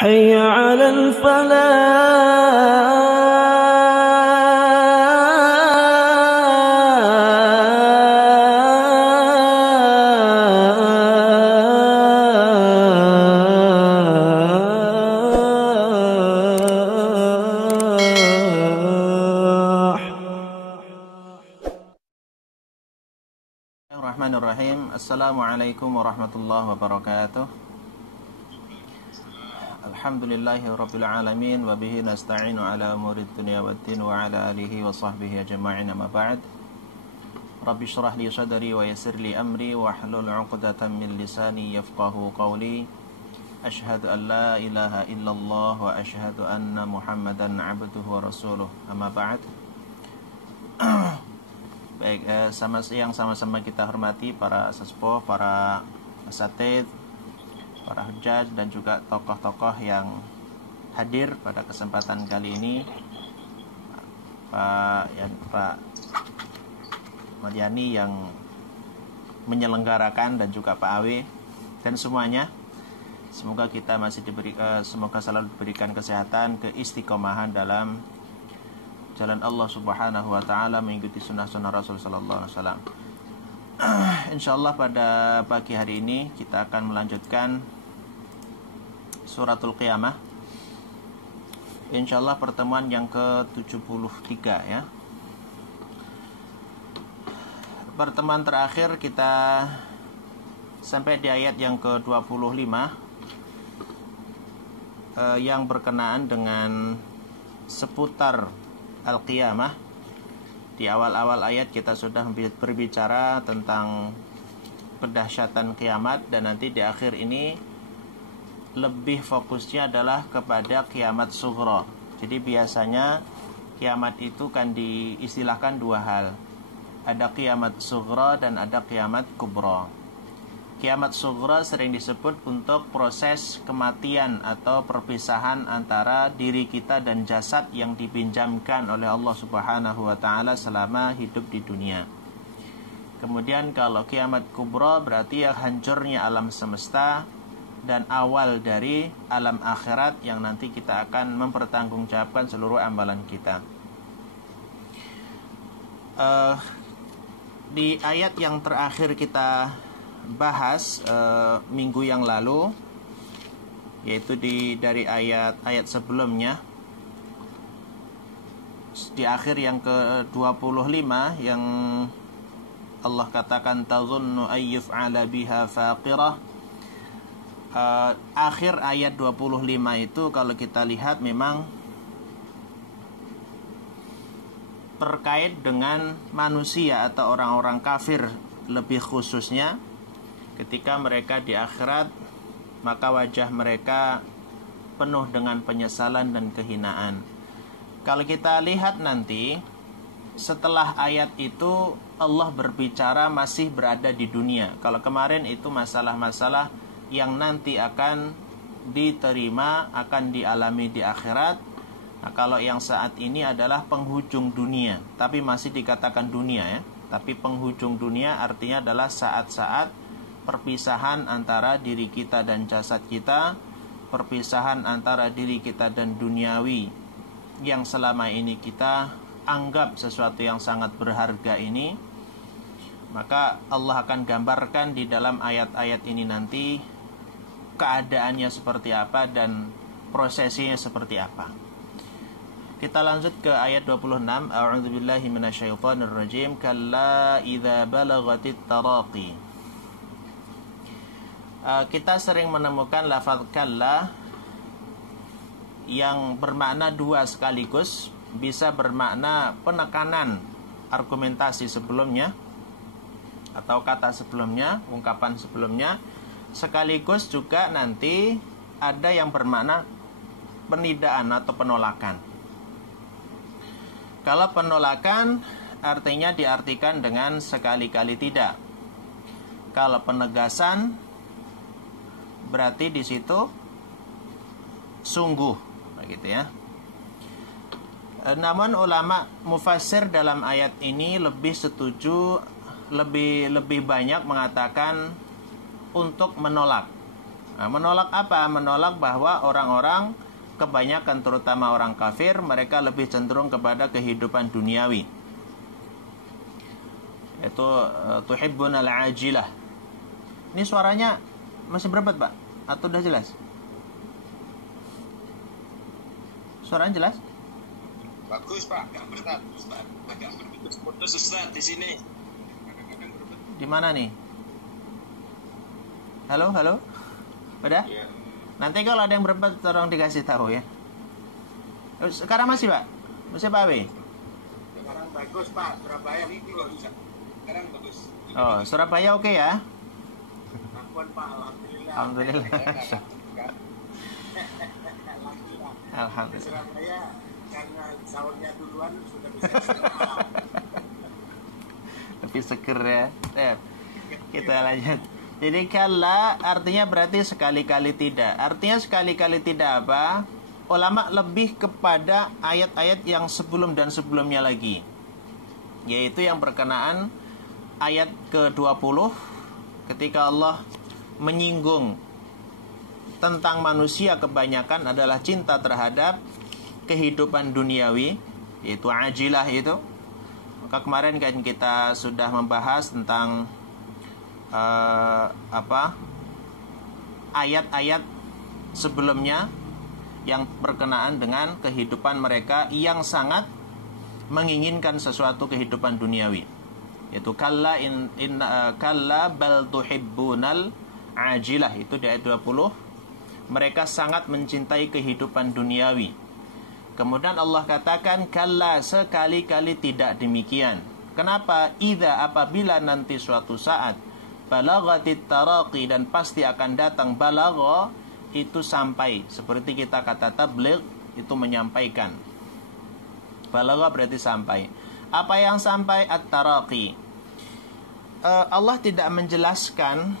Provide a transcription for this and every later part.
حي على الفلاح. Bismillahirrahmanirrahim. Assalamualaikum warahmatullahi wabarakatuh. Alhamdulillahirabbil alamin wa bihi nasta'inu ala umurid dunya waddin wa ala alihi wa sahbihi ajma'in, amma ba'd. Rabbi shrah li sadri wa yassir li amri wa hlul 'uqdatam min lisani yafqahu qawli. Asyhadu an la ilaha illallah wa asyhadu anna Muhammadan 'abduhu wa rasuluh. Amma ba'd. Baik, sama-sama kita hormati para sesepuh, para asatidz, para hujjaj, dan juga tokoh-tokoh yang hadir pada kesempatan kali ini, Pak Madiani yang menyelenggarakan, dan juga Pak Awe dan semuanya. Semoga kita semoga selalu diberikan kesehatan, keistiqomahan dalam jalan Allah Subhanahu wa taala, mengikuti sunnah-sunnah Rasul sallallahu alaihi wasallam. Insyaallah pada pagi hari ini kita akan melanjutkan Suratul Qiyamah. Insyaallah pertemuan yang ke-73 ya. Pertemuan terakhir kita sampai di ayat yang ke-25 yang berkenaan dengan seputar Al-Qiyamah. Di awal-awal ayat kita sudah berbicara tentang kedahsyatan kiamat, dan nanti di akhir ini lebih fokusnya adalah kepada kiamat sughra. Jadi biasanya kiamat itu kan diistilahkan dua hal. Ada kiamat sughra dan ada kiamat kubra. Kiamat sughra sering disebut untuk proses kematian atau perpisahan antara diri kita dan jasad yang dipinjamkan oleh Allah Subhanahu wa taala selama hidup di dunia. Kemudian kalau kiamat kubra berarti yang hancurnya alam semesta dan awal dari alam akhirat yang nanti kita akan mempertanggungjawabkan seluruh amalan kita. Di ayat yang terakhir kita bahas minggu yang lalu, yaitu dari ayat sebelumnya, di akhir yang ke-25 yang Allah katakan tazunnu ayyuf'ala biha faqirah. Akhir ayat 25 itu kalau kita lihat memang terkait dengan manusia atau orang-orang kafir lebih khususnya. Ketika mereka di akhirat, maka wajah mereka penuh dengan penyesalan dan kehinaan. Kalau kita lihat nanti setelah ayat itu Allah berbicara masih berada di dunia. Kalau kemarin itu masalah-masalah yang nanti akan diterima, akan dialami di akhirat. Nah, kalau yang saat ini adalah penghujung dunia, tapi masih dikatakan dunia ya. Tapi penghujung dunia artinya adalah saat-saat perpisahan antara diri kita dan jasad kita, perpisahan antara diri kita dan duniawi yang selama ini kita anggap sesuatu yang sangat berharga ini. Maka Allah akan gambarkan di dalam ayat-ayat ini nanti keadaannya seperti apa dan prosesinya seperti apa. Kita lanjut ke ayat 26. A'udzubillahi minasyaitonirrajim. Kalla idza balagatit taraqi. Kita sering menemukan lafaz kalla yang bermakna dua sekaligus. Bisa bermakna penekanan argumentasi sebelumnya atau kata sebelumnya, ungkapan sebelumnya. Sekaligus juga nanti ada yang bermakna penidaan atau penolakan. Kalau penolakan artinya diartikan dengan sekali-kali tidak. Kalau penegasan berarti di situ sungguh, begitu ya. Namun ulama mufassir dalam ayat ini lebih setuju, lebih banyak mengatakan untuk menolak. Nah, menolak apa? Menolak bahwa orang-orang kebanyakan terutama orang kafir mereka lebih cenderung kepada kehidupan duniawi. Itu tuhibbunal ajilah. Ini suaranya masih berat, Pak? Atau udah jelas? Suaranya jelas? Bagus, Pak. Agak berat, Ustaz. Agak putus-putus, Ustaz, di sini. Di mana nih? Halo? Udah? Ya. Nanti kalau ada yang berempat tolong dikasih tahu ya. Sekarang masih, Pak? Masih Pak Awi? Sekarang bagus, Pak. Surabaya ini Ustaz. Sekarang bagus. Oh, Surabaya oke ya? Ampun, Pak. Alhamdulillah. Alhamdulillah. Alhamdulillah. Alhamdulillah. Surabaya karena sahurnya duluan sudah bisa istirahat. Lebih seger ya. Kita lanjut. Jadi kalla artinya berarti sekali-kali tidak. Artinya sekali-kali tidak apa? Ulama lebih kepada ayat-ayat yang sebelum dan sebelumnya lagi. Yaitu yang berkenaan ayat ke-20 ketika Allah menyinggung tentang manusia kebanyakan adalah cinta terhadap kehidupan duniawi, yaitu ajilah itu. Maka kemarin kan kita sudah membahas tentang ayat-ayat sebelumnya yang berkenaan dengan kehidupan mereka yang sangat menginginkan sesuatu kehidupan duniawi, yaitu kalla bal tuhibbunal ajilah, itu di ayat 20. Mereka sangat mencintai kehidupan duniawi. Kemudian Allah katakan kalla, sekali-kali tidak demikian. Kenapa? Idza, apabila nanti suatu saat balaghatit taraqi, dan pasti akan datang. Balagha itu sampai, seperti kita kata tabligh itu menyampaikan. Balagha berarti sampai. Apa yang sampai? At-taraqi. Allah tidak menjelaskan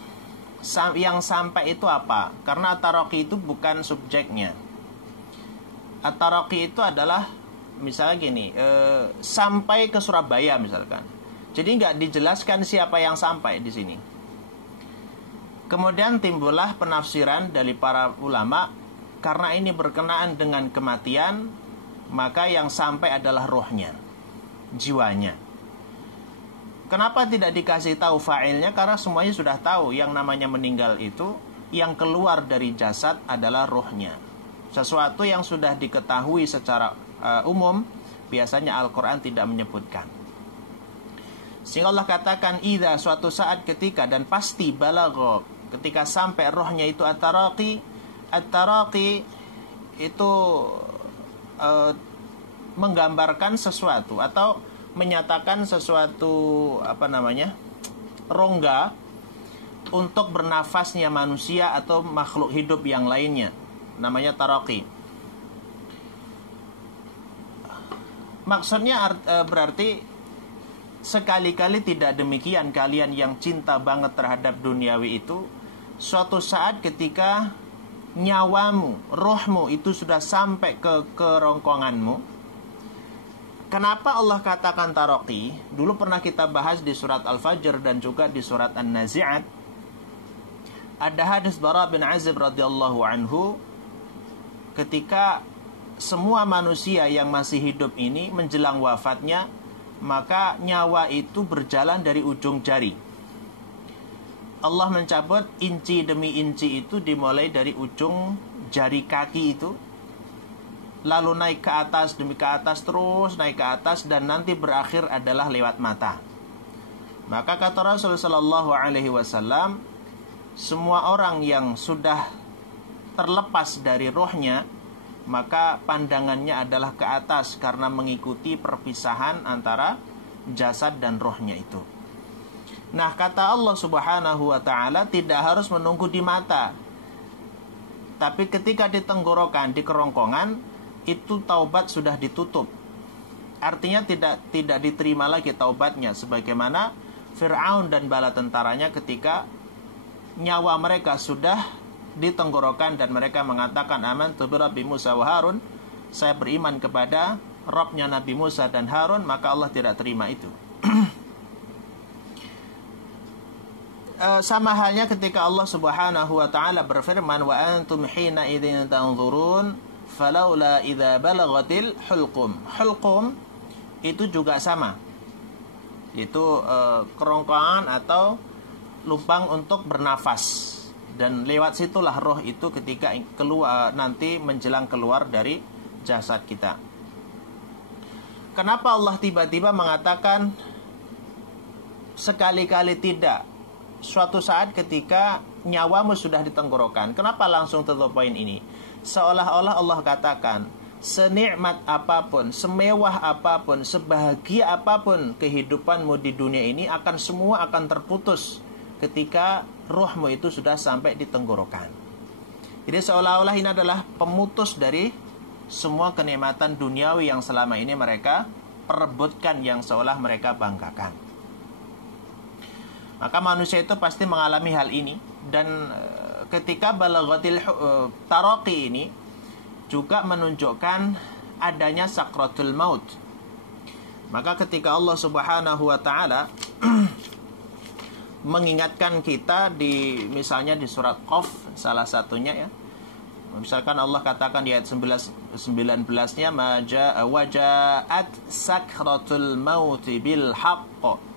yang sampai itu apa, karena at-taraqi itu bukan subjeknya. At-taraqi itu adalah misalnya gini, sampai ke Surabaya misalkan. Jadi nggak dijelaskan siapa yang sampai di sini. Kemudian timbullah penafsiran dari para ulama, karena ini berkenaan dengan kematian, maka yang sampai adalah rohnya, jiwanya. Kenapa tidak dikasih tahu fa'ilnya? Karena semuanya sudah tahu yang namanya meninggal itu, yang keluar dari jasad adalah rohnya. Sesuatu yang sudah diketahui secara umum, biasanya Al-Quran tidak menyebutkan. Sehingga Allah katakan idza, suatu saat ketika dan pasti, balagha, ketika sampai rohnya itu at-taraqi. At-taraqi itu menggambarkan sesuatu atau menyatakan sesuatu rongga untuk bernafasnya manusia atau makhluk hidup yang lainnya, namanya taraqi. Maksudnya berarti sekali-kali tidak demikian kalian yang cinta banget terhadap duniawi itu. Suatu saat ketika nyawamu, rohmu itu sudah sampai ke kerongkonganmu. Kenapa Allah katakan taraqi? Dulu pernah kita bahas di surat Al-Fajr dan juga di surat An-Nazi'at. Ada hadis Bara bin Azib radhiyallahu anhu, ketika semua manusia yang masih hidup ini menjelang wafatnya, maka nyawa itu berjalan dari ujung jari. Allah mencabut inci demi inci itu, dimulai dari ujung jari kaki itu, lalu naik ke atas demi ke atas, terus naik ke atas, dan nanti berakhir adalah lewat mata. Maka kata Rasulullah sallallahu alaihi wasallam, semua orang yang sudah terlepas dari rohnya, maka pandangannya adalah ke atas karena mengikuti perpisahan antara jasad dan rohnya itu. Nah, kata Allah subhanahu wa ta'ala, tidak harus menunggu di mata, tapi ketika di tenggorokan, di kerongkongan, itu taubat sudah ditutup. Artinya tidak diterima lagi taubatnya, sebagaimana Fir'aun dan bala tentaranya ketika nyawa mereka sudah di tenggorokan dan mereka mengatakan amantu bi Rabbi Musa wa Harun, saya beriman kepada Rabbnya Nabi Musa dan Harun, maka Allah tidak terima itu. sama halnya ketika Allah Subhanahu wa taala berfirman, wa antum hina idzin tanzurun falaula idza balagatil hulqum. Hulqum itu juga sama. Itu kerongkongan atau lubang untuk bernafas. Dan lewat situlah roh itu ketika keluar nanti menjelang keluar dari jasad kita. Kenapa Allah tiba-tiba mengatakan sekali-kali tidak? Suatu saat ketika nyawamu sudah di tenggorokan, kenapa langsung to the point ini? Seolah-olah Allah katakan, senikmat apapun, semewah apapun, sebahagia apapun kehidupanmu di dunia ini semua akan terputus ketika ruhmu itu sudah sampai di tenggorokan. Jadi seolah-olah ini adalah pemutus dari semua kenikmatan duniawi yang selama ini mereka perebutkan, yang seolah mereka banggakan. Maka manusia itu pasti mengalami hal ini. Dan ketika balaghatil taraqi ini juga menunjukkan adanya sakratul maut. Maka ketika Allah Subhanahu wa taala mengingatkan kita misalnya di surat Qaf salah satunya ya. Misalkan Allah katakan di ayat 19-nya waja'at sakratul maut bil haqq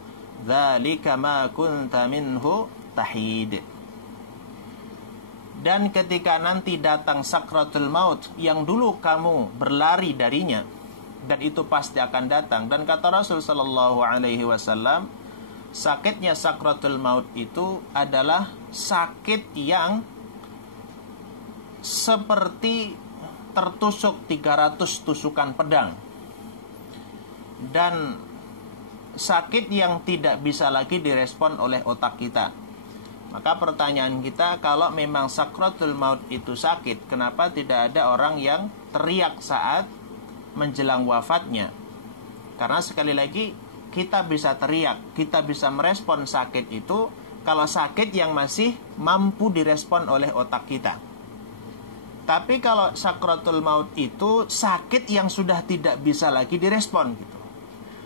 dzalika ma kunta minhu tahid. Dan ketika nanti datang sakratul maut yang dulu kamu berlari darinya, dan itu pasti akan datang. Dan kata Rasul sallallahu alaihi wasallam, sakitnya sakratul maut itu adalah sakit yang seperti tertusuk 300 tusukan pedang. Dan sakit yang tidak bisa lagi direspon oleh otak kita. Maka pertanyaan kita, kalau memang sakratul maut itu sakit, kenapa tidak ada orang yang teriak saat menjelang wafatnya? Karena sekali lagi, kita bisa teriak, kita bisa merespon sakit itu kalau sakit yang masih mampu direspon oleh otak kita. Tapi kalau sakratul maut itu sakit yang sudah tidak bisa lagi direspon gitu.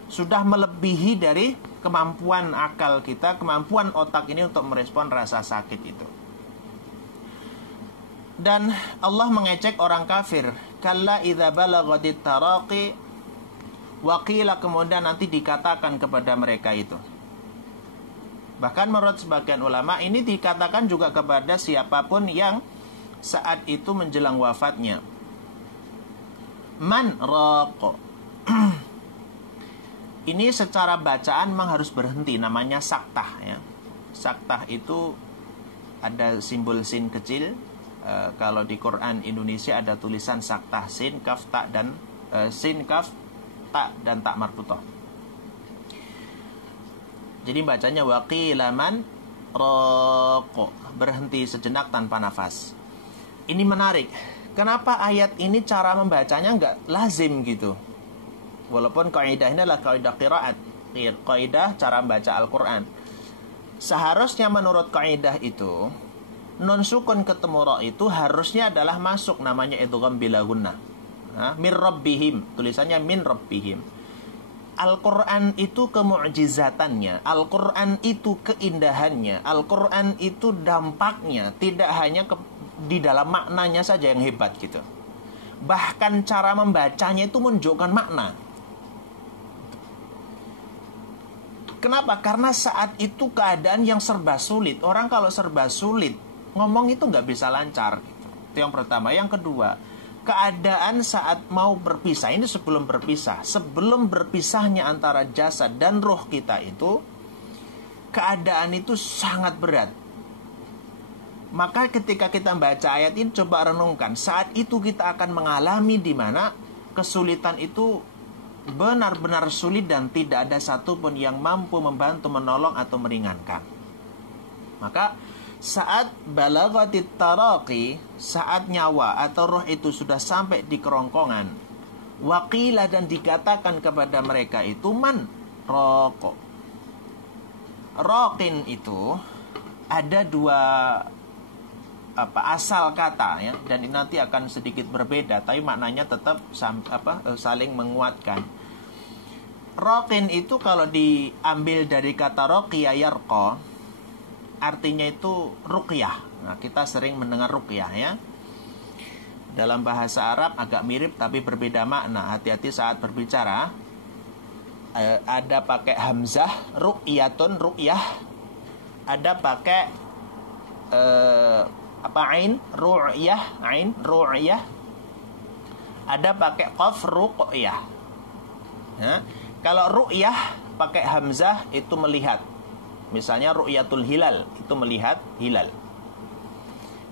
Sudah melebihi dari kemampuan akal kita, kemampuan otak ini untuk merespon rasa sakit itu. Dan Allah mengecek orang kafir, kalla idza balaghatit taraqi wa qila, kemudian nanti dikatakan kepada mereka itu. Bahkan menurut sebagian ulama ini dikatakan juga kepada siapapun yang saat itu menjelang wafatnya. Man raqa. Ini secara bacaan memang harus berhenti, namanya saktah ya. Saktah itu ada simbol sin kecil. Kalau di Quran Indonesia ada tulisan saktah, sin kaf ta dan sin kaf ta dan tak marbutoh. Jadi bacanya waqila man raqo, berhenti sejenak tanpa nafas. Ini menarik. Kenapa ayat ini cara membacanya enggak lazim gitu? Walaupun kaidah ini adalah kaidah qiraat, kaidah cara membaca Al-Quran. Seharusnya menurut kaidah itu, nun sukun ketemu ra itu harusnya adalah masuk, namanya idgham bila gunnah. Min rabbihim, tulisannya min rabbihim. Al-Quran itu kemu'jizatannya, Al-Quran itu keindahannya, Al-Quran itu dampaknya, tidak hanya di dalam maknanya saja yang hebat gitu. Bahkan cara membacanya itu menunjukkan makna. Kenapa? Karena saat itu keadaan yang serba sulit. Orang kalau serba sulit, ngomong itu nggak bisa lancar gitu. Itu yang pertama. Yang kedua, keadaan saat mau berpisah, ini sebelum berpisah, sebelum berpisahnya antara jasad dan roh kita itu, keadaan itu sangat berat. Maka ketika kita baca ayat ini, coba renungkan, saat itu kita akan mengalami di mana kesulitan itu benar-benar sulit dan tidak ada satupun yang mampu membantu, menolong atau meringankan. Maka saat balaghatit taraqi, saat nyawa atau roh itu sudah sampai di kerongkongan, waqila, dan dikatakan kepada mereka itu man raqo. Raqin itu ada dua asal kata ya, dan ini nanti akan sedikit berbeda, tapi maknanya tetap saling menguatkan. Raqin itu kalau diambil dari kata raqiya yarqa, artinya itu ruqyah. Nah, kita sering mendengar ruqyah ya. Dalam bahasa Arab agak mirip tapi berbeda makna. Hati-hati saat berbicara. Ada pakai hamzah, ru'yatun, ru'yah. Ada pakai ain, ru'yah, ain, ru'yah. Ada pakai qaf, ruqyah. Ya. Kalau ru'yah pakai hamzah itu melihat. Misalnya ru'yatul hilal, itu melihat hilal.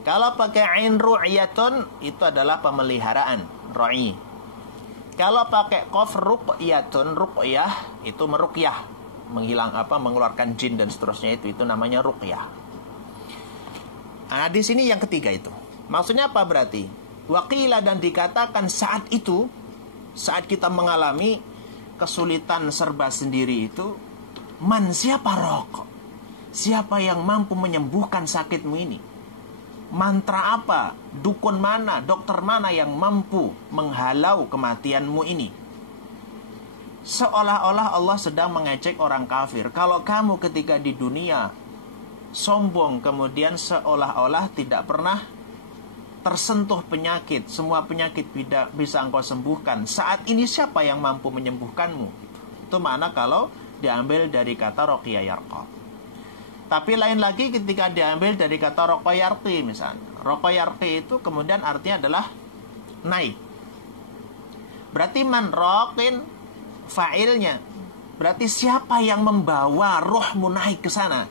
Kalau pakai ain ru'yatun itu adalah pemeliharaan, ra'i. Kalau pakai qaf ruqyatun, ruqyah itu meruqyah, mengeluarkan jin dan seterusnya, itu namanya ruqyah. Nah, di sini yang ketiga itu. Maksudnya apa berarti? Waqila, dan dikatakan saat itu, saat kita mengalami kesulitan serba sendiri itu, man, siapa rokok? Siapa yang mampu menyembuhkan sakitmu ini? Mantra apa? Dukun mana? Dokter mana yang mampu menghalau kematianmu ini? Seolah-olah Allah sedang mengejek orang kafir. Kalau kamu ketika di dunia sombong, kemudian seolah-olah tidak pernah tersentuh penyakit, semua penyakit bisa engkau sembuhkan, saat ini siapa yang mampu menyembuhkanmu? Itu makna kalau diambil dari kata roqya yarqa. Tapi lain lagi ketika diambil dari kata roqya yarqi misalnya. Roqya yarqi itu kemudian artinya adalah naik. Berarti man roqin fa'ilnya. Berarti siapa yang membawa rohmu naik ke sana?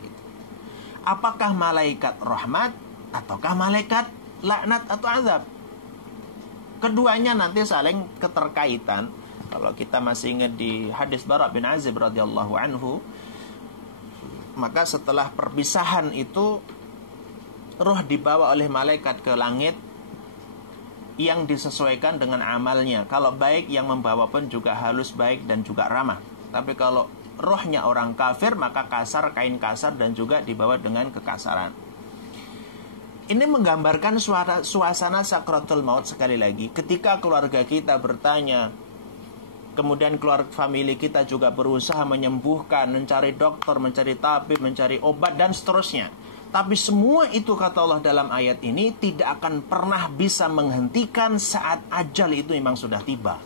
Apakah malaikat rahmat ataukah malaikat laknat atau azab? Keduanya nanti saling keterkaitan. Kalau kita masih ingat di hadis Bara bin Azib radhiyallahu anhu, maka setelah perpisahan itu roh dibawa oleh malaikat ke langit yang disesuaikan dengan amalnya. Kalau baik, yang membawa pun juga halus, baik dan juga ramah. Tapi kalau rohnya orang kafir, maka kasar, kain kasar, dan juga dibawa dengan kekasaran. Ini menggambarkan suasana sakratul maut sekali lagi. Ketika keluarga kita bertanya, kemudian keluarga famili kita juga berusaha menyembuhkan, mencari dokter, mencari tabib, mencari obat, dan seterusnya. Tapi semua itu, kata Allah dalam ayat ini, tidak akan pernah bisa menghentikan saat ajal itu memang sudah tiba.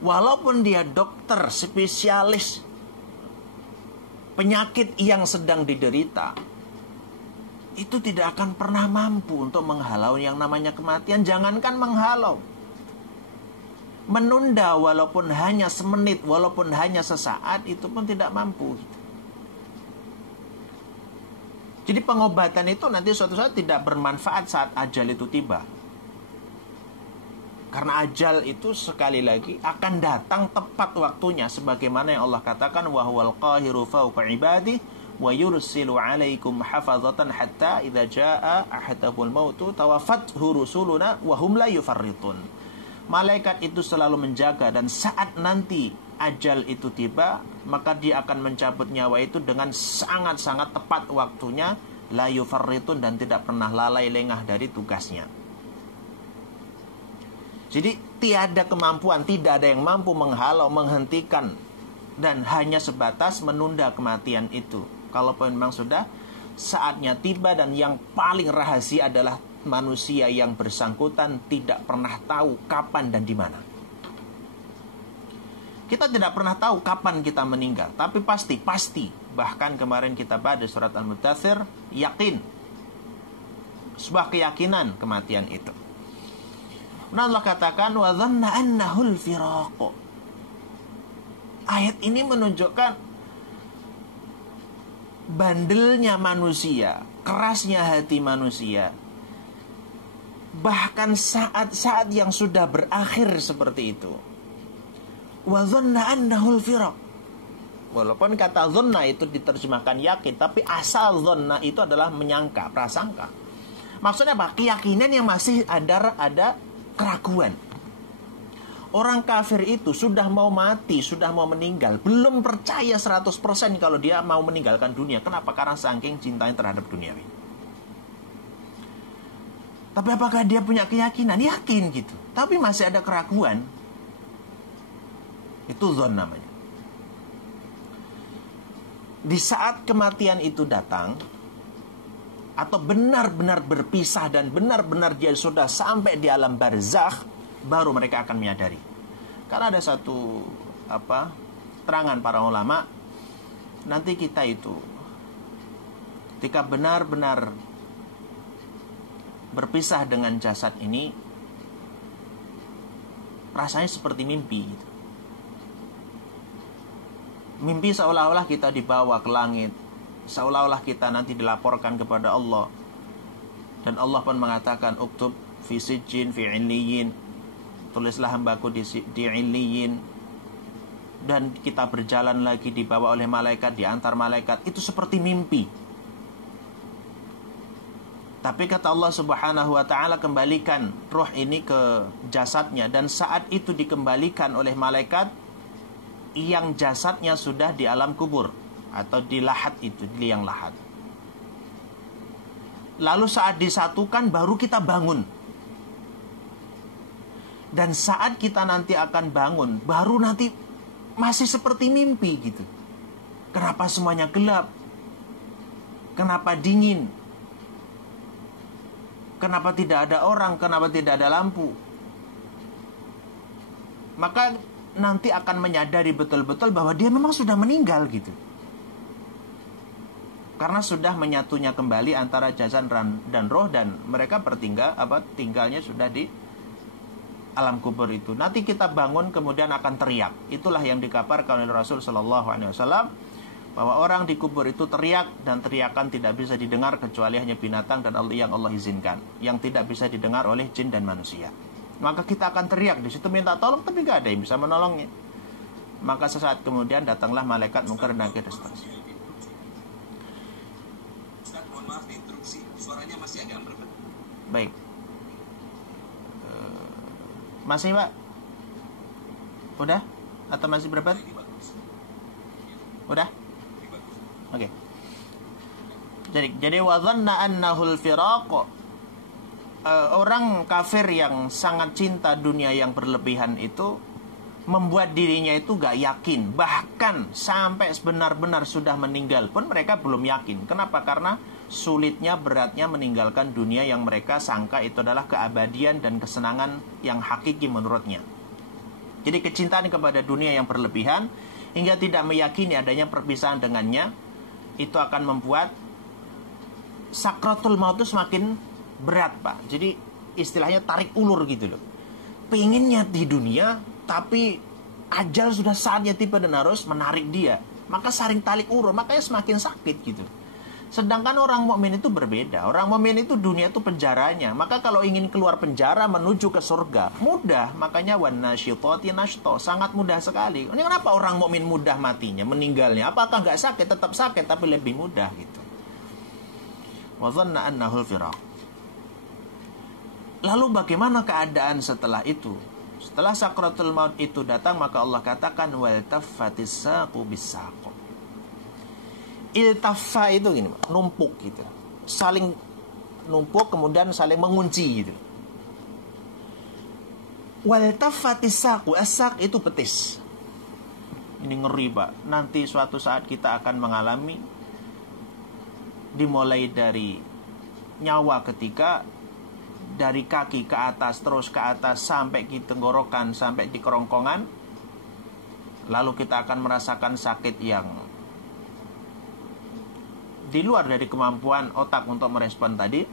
Walaupun dia dokter, spesialis penyakit yang sedang diderita, itu tidak akan pernah mampu untuk menghalau yang namanya kematian. Jangankan menghalau, menunda walaupun hanya semenit, walaupun hanya sesaat, itu pun tidak mampu. Jadi pengobatan itu nanti suatu saat tidak bermanfaat saat ajal itu tiba. Karena ajal itu sekali lagi akan datang tepat waktunya, sebagaimana yang Allah katakan, wa huwal qahiru fawqa ibadihi wa yursilu 'alaikum hafazatan hatta idza jaa ahadahumul mautu tawaffathu rusuluna wa hum la yufarritun. Malaikat itu selalu menjaga, dan saat nanti ajal itu tiba, maka dia akan mencabut nyawa itu dengan sangat-sangat tepat waktunya, la yufarritun, dan tidak pernah lalai lengah dari tugasnya. Jadi tiada kemampuan, tidak ada yang mampu menghalau, menghentikan, dan hanya sebatas menunda kematian itu. Kalaupun memang sudah saatnya tiba, dan yang paling rahasia adalah manusia yang bersangkutan tidak pernah tahu kapan dan di mana. Kita tidak pernah tahu kapan kita meninggal, tapi pasti. Bahkan kemarin kita baca surat Al-Muddathir, yakin, sebuah keyakinan kematian itu. Nah, Allah katakan wa dhanna annahul firaq. Ayat ini menunjukkan bandelnya manusia, kerasnya hati manusia. Bahkan saat-saat yang sudah berakhir seperti itu. Wa dhanna annahul firaq. Walaupun kata dhanna itu diterjemahkan yakin, tapi asal dhanna itu adalah menyangka, prasangka. Maksudnya apa? Keyakinan yang masih ada keraguan. Orang kafir itu sudah mau mati, sudah mau meninggal, belum percaya 100% kalau dia mau meninggalkan dunia. Kenapa? Karena saking cintanya terhadap dunia ini. Tapi apakah dia punya keyakinan? Yakin gitu, tapi masih ada keraguan. Itu dzon namanya. Di saat kematian itu datang, atau benar-benar berpisah dan benar-benar dia sudah sampai di alam barzakh, baru mereka akan menyadari. Karena ada satu terangan para ulama, nanti kita itu ketika benar-benar berpisah dengan jasad ini, rasanya seperti mimpi gitu. Mimpi seolah-olah kita dibawa ke langit, seolah-olah kita nanti dilaporkan kepada Allah. Dan Allah pun mengatakan, uktub fi sijjin fi illiyin, tulislah hambaku di illiyin. Dan kita berjalan lagi dibawa oleh malaikat, di antar malaikat. Itu seperti mimpi. Tapi kata Allah subhanahu wa ta'ala, kembalikan ruh ini ke jasadnya. Dan saat itu dikembalikan oleh malaikat yang jasadnya sudah di alam kubur, atau di lahat itu, di liang lahat. Lalu saat disatukan baru kita bangun. Dan saat kita nanti akan bangun, baru nanti masih seperti mimpi gitu. Kenapa semuanya gelap? Kenapa dingin? Kenapa tidak ada orang? Kenapa tidak ada lampu? Maka nanti akan menyadari betul-betul bahwa dia memang sudah meninggal gitu. Karena sudah menyatunya kembali antara jasad dan roh, dan mereka tinggalnya sudah di alam kubur itu. Nanti kita bangun kemudian akan teriak. Itulah yang dikabarkan oleh Rasul sallallahu alaihi wasallam, bahwa orang di kubur itu teriak, dan teriakan tidak bisa didengar kecuali hanya binatang dan yang Allah izinkan, yang tidak bisa didengar oleh jin dan manusia. Maka kita akan teriak di situ minta tolong, tapi gak ada yang bisa menolongnya. Maka sesaat kemudian datanglah malaikat Munkar dan Nakir dan seterusnya. Ustaz, mohon maaf diinterupsi, suaranya masih agak berbeda. Baik. Masih Pak? Udah? Atau masih berbeda? Udah? Oke. Jadi wazanna annahul firaq. Orang kafir yang sangat cinta dunia yang berlebihan itu membuat dirinya itu gak yakin. Bahkan sampai benar-benar sudah meninggal pun mereka belum yakin. Kenapa? Karena sulitnya, beratnya meninggalkan dunia yang mereka sangka itu adalah keabadian dan kesenangan yang hakiki menurutnya. Jadi kecintaan kepada dunia yang berlebihan hingga tidak meyakini adanya perpisahan dengannya, itu akan membuat sakratul maut itu semakin berat, Pak. Jadi istilahnya tarik ulur gitu loh. Pengennya di dunia, tapi ajal sudah saatnya tiba dan harus menarik dia. Maka saring tarik ulur, makanya semakin sakit gitu. Sedangkan orang mukmin itu berbeda. Orang mukmin itu dunia itu penjaranya. Maka kalau ingin keluar penjara menuju ke surga, mudah. Makanya wanasyitati nashto, sangat mudah sekali. Ini kenapa orang mukmin mudah matinya, meninggalnya? Apakah nggak sakit? Tetap sakit, tapi lebih mudah gitu. Wa dhanna annahul firaq. Lalu bagaimana keadaan setelah itu? Setelah sakratul maut itu datang, maka Allah katakan wal taffatis saqu bis-saq. Iltaffa itu gini, numpuk gitu. Saling numpuk kemudian saling mengunci gitu. Wal taffatis saqu, as-saq itu betis. Ini ngeri, Pak. Nanti suatu saat kita akan mengalami, dimulai dari nyawa ketika dari kaki ke atas, terus ke atas sampai di tenggorokan, sampai di kerongkongan. Lalu kita akan merasakan sakit yang di luar dari kemampuan otak untuk merespon tadi.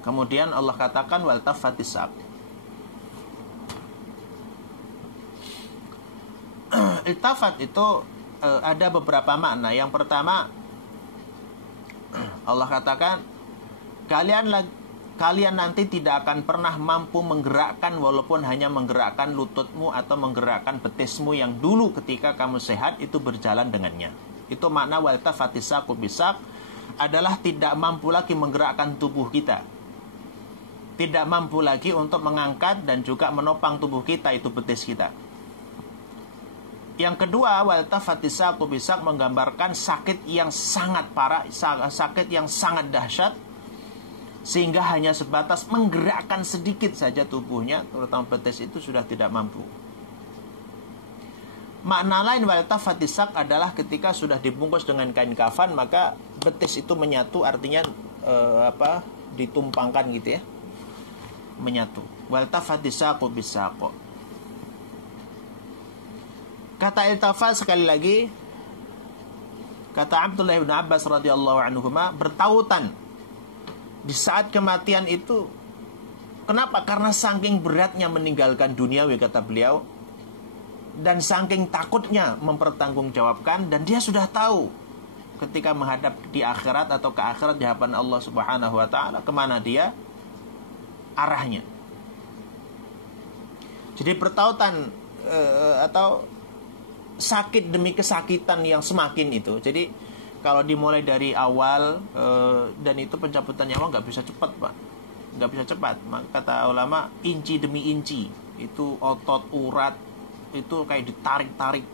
Kemudian Allah katakan wal taffatis saq. Iltafat itu ada beberapa makna. Yang pertama, Allah katakan kalian nanti tidak akan pernah mampu menggerakkan, walaupun hanya menggerakkan lututmu atau menggerakkan betismu yang dulu ketika kamu sehat itu berjalan dengannya. Itu makna wal tafatis saqu bisaq, adalah tidak mampu lagi menggerakkan tubuh kita, tidak mampu lagi untuk mengangkat dan juga menopang tubuh kita, itu betis kita. Yang kedua, wal tafatis saqu bisaq menggambarkan sakit yang sangat parah, sakit yang sangat dahsyat, sehingga hanya sebatas menggerakkan sedikit saja tubuhnya, terutama betis itu sudah tidak mampu. Makna lain waltafatis sak adalah ketika sudah dibungkus dengan kain kafan, maka betis itu menyatu, artinya ditumpangkan gitu ya, menyatu. Waltafatis saqu bisaqo. Kata iltafat sekali lagi, kata Abdullah bin Abbas radhiyallahu anhuma, bertautan di saat kematian itu. Kenapa? Karena saking beratnya meninggalkan duniawi, kata beliau, dan saking takutnya mempertanggungjawabkan, dan dia sudah tahu ketika menghadap di akhirat atau ke akhirat di hadapan Allah Subhanahu wa taala kemana dia arahnya. Jadi pertautan atau sakit demi kesakitan yang semakin itu. Jadi kalau dimulai dari awal dan itu pencabutan nyawa nggak bisa cepat, Pak. Nggak bisa cepat. Maka kata ulama, inci demi inci itu otot urat itu kayak ditarik-tarik,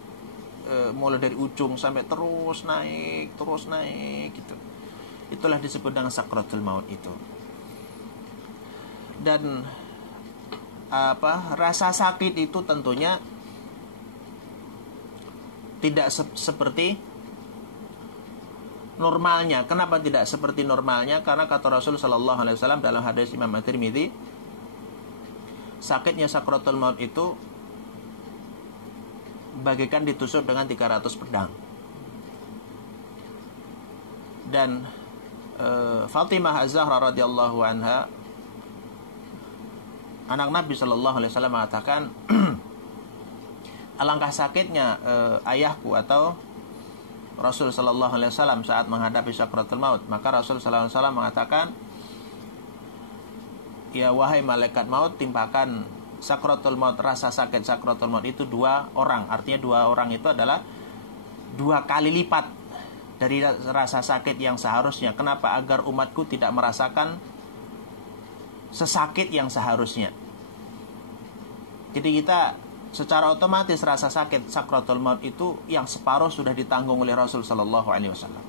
mulai dari ujung sampai terus naik gitu. Itulah disebut dengan sakratul maut itu. Dan rasa sakit itu tentunya tidak seperti normalnya. Kenapa tidak seperti normalnya? Karena kata Rasul sallallahu alaihi wasallam dalam hadis Imam At-Tirmidzi, sakitnya sakratul maut itu bagikan ditusuk dengan 300 pedang. Dan Fatimah Az-Zahra radhiyallahu anha, anak Nabi sallallahu alaihi wasallam, mengatakan alangkah sakitnya ayahku atau Rasul sallallahu alaihi wasallam saat menghadapi sakratul maut. Maka Rasul sallallahu alaihi wasallam mengatakan, ya wahai malaikat maut, timpakan sakratul maut, rasa sakit sakratul maut itu 2 orang. Artinya 2 orang itu adalah 2 kali lipat dari rasa sakit yang seharusnya. Kenapa? Agar umatku tidak merasakan sesakit yang seharusnya. Jadi kita secara otomatis rasa sakit sakratul maut itu yang separuh sudah ditanggung oleh Rasul sallallahu alaihi wasallam.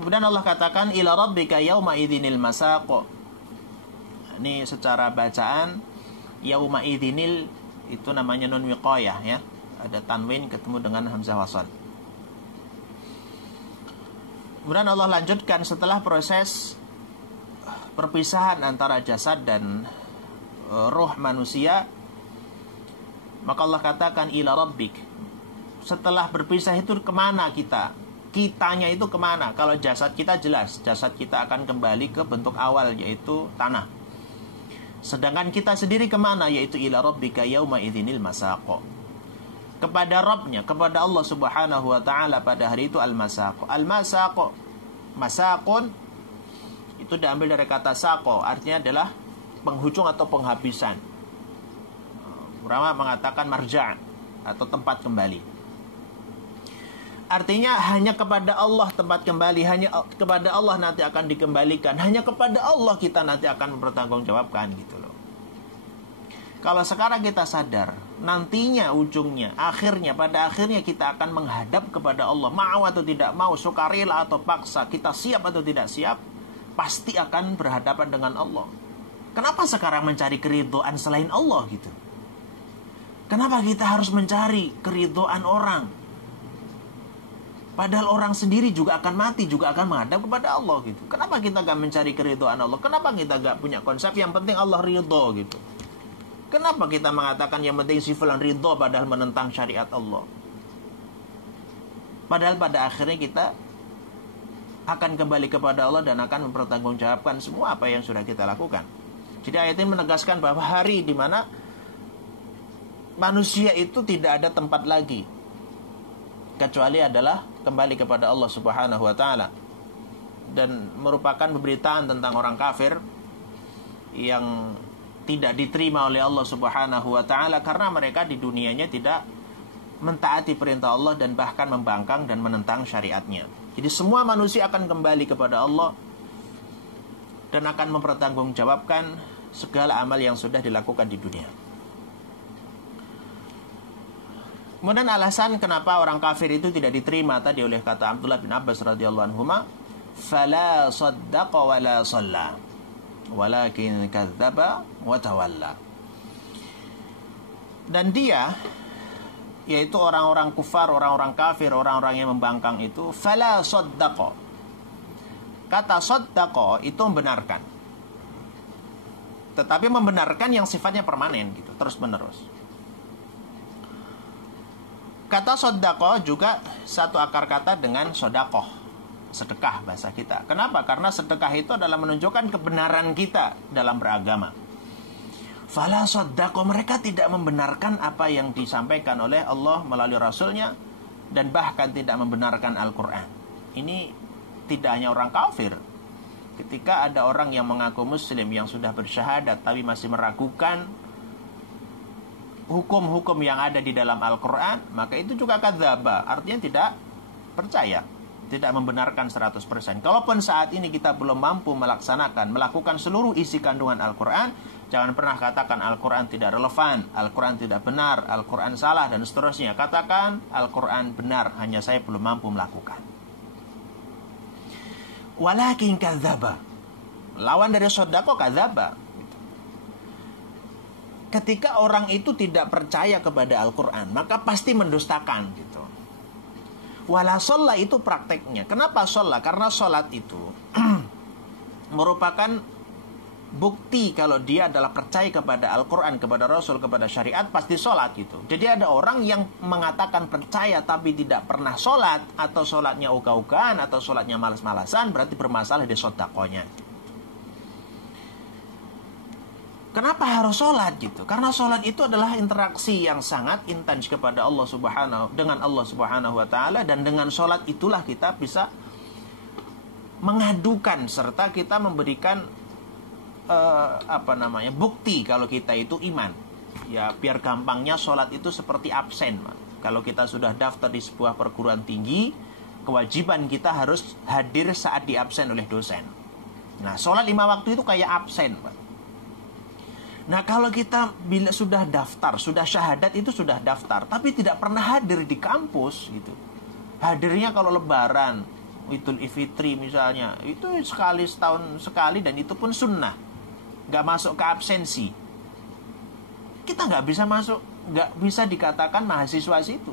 Kemudian Allah katakan, ila rabbika yauma idzinil masaq. Ini secara bacaan yauma idzinil itu namanya nun wiqayah ya. Ada tanwin ketemu dengan hamzah wasal. Kemudian Allah lanjutkan, setelah proses perpisahan antara jasad dan roh manusia, maka Allah katakan ila rabbik. Setelah berpisah itu kemana kita? Kitanya itu kemana? Kalau jasad kita jelas, jasad kita akan kembali ke bentuk awal, yaitu tanah. Sedangkan kita sendiri kemana? Yaitu ila rabbika yauma idzinil masaq. Kepada Rabbnya, kepada Allah Subhanahu wa ta'ala pada hari itu al-masaq. Al-masaq, masaqun itu diambil dari kata saqo, artinya adalah penghujung atau penghabisan. Ulama mengatakan marja' atau tempat kembali. Artinya hanya kepada Allah tempat kembali, hanya kepada Allah nanti akan dikembalikan, hanya kepada Allah kita nanti akan mempertanggungjawabkan gitu loh. Kalau sekarang kita sadar, nantinya ujungnya, akhirnya, pada akhirnya kita akan menghadap kepada Allah, mau atau tidak mau, sukarela atau paksa, kita siap atau tidak siap, pasti akan berhadapan dengan Allah. Kenapa sekarang mencari keridhaan selain Allah gitu? Kenapa kita harus mencari keridhaan orang? Padahal orang sendiri juga akan mati, juga akan menghadap kepada Allah gitu. Kenapa kita gak mencari keridhaan Allah? Kenapa kita gak punya konsep yang penting Allah ridho gitu? Kenapa kita mengatakan yang penting si fulan ridho padahal menentang syariat Allah? Padahal pada akhirnya kita akan kembali kepada Allah dan akan mempertanggungjawabkan semua apa yang sudah kita lakukan. Jadi ayat ini menegaskan bahwa hari di mana manusia itu tidak ada tempat lagi kecuali adalah kembali kepada Allah Subhanahu wa ta'ala. Dan merupakan pemberitaan tentang orang kafir yang tidak diterima oleh Allah Subhanahu wa ta'ala karena mereka di dunianya tidak mentaati perintah Allah dan bahkan membangkang dan menentang syariatnya. Jadi semua manusia akan kembali kepada Allah dan akan mempertanggungjawabkan segala amal yang sudah dilakukan di dunia. Kemudian alasan kenapa orang kafir itu tidak diterima tadi oleh kata Abdullah bin Abbas radhiyallahu anhuma, fala saddaqa wala shalla walakin kadzdzaba wa tawalla. Dan dia, yaitu orang-orang kufar, orang-orang kafir, orang-orang yang membangkang itu, fala saddaqa. Kata saddaqa itu membenarkan. Tetapi membenarkan yang sifatnya permanen gitu, terus menerus. Kata saddaqa juga satu akar kata dengan sodaqoh, sedekah bahasa kita. Kenapa? Karena sedekah itu adalah menunjukkan kebenaran kita dalam beragama. Fala saddaqa, mereka tidak membenarkan apa yang disampaikan oleh Allah melalui Rasulnya, dan bahkan tidak membenarkan Al-Quran. Ini tidak hanya orang kafir. Ketika ada orang yang mengaku muslim, yang sudah bersyahadat tapi masih meragukan hukum-hukum yang ada di dalam Al-Quran, maka itu juga kadzaba, artinya tidak percaya, tidak membenarkan 100%. Kalaupun saat ini kita belum mampu melakukan seluruh isi kandungan Al-Quran, jangan pernah katakan Al-Quran tidak relevan, Al-Quran tidak benar, Al-Quran salah, dan seterusnya. Katakan Al-Quran benar, hanya saya belum mampu melakukan. Walakin kadzaba, lawan dari sodako kadzaba. Ketika orang itu tidak percaya kepada Al-Quran, maka pasti mendustakan gitu. Wala sholat itu prakteknya. Kenapa sholat? Karena sholat itu merupakan bukti kalau dia adalah percaya kepada Al-Quran, kepada Rasul, kepada syariat, pasti sholat gitu. Jadi ada orang yang mengatakan percaya tapi tidak pernah sholat, atau sholatnya uga-ugaan, atau sholatnya malas-malasan, berarti bermasalah di sodakonya. Kenapa harus sholat gitu? Karena sholat itu adalah interaksi yang sangat intens kepada Allah dengan Allah Subhanahu wa Ta'ala, dan dengan sholat itulah kita bisa mengadukan serta kita memberikan bukti kalau kita itu iman. Ya biar gampangnya, sholat itu seperti absen. Kalau kita sudah daftar di sebuah perguruan tinggi, kewajiban kita harus hadir saat di absen oleh dosen. Nah, sholat 5 waktu itu kayak absen. Nah, kalau kita bila sudah daftar, sudah syahadat itu sudah daftar, tapi tidak pernah hadir di kampus gitu. Hadirnya kalau lebaran, Idul Fitri misalnya, itu sekali setahun sekali, dan itu pun sunnah, nggak masuk ke absensi. Kita nggak bisa masuk, nggak bisa dikatakan mahasiswa situ.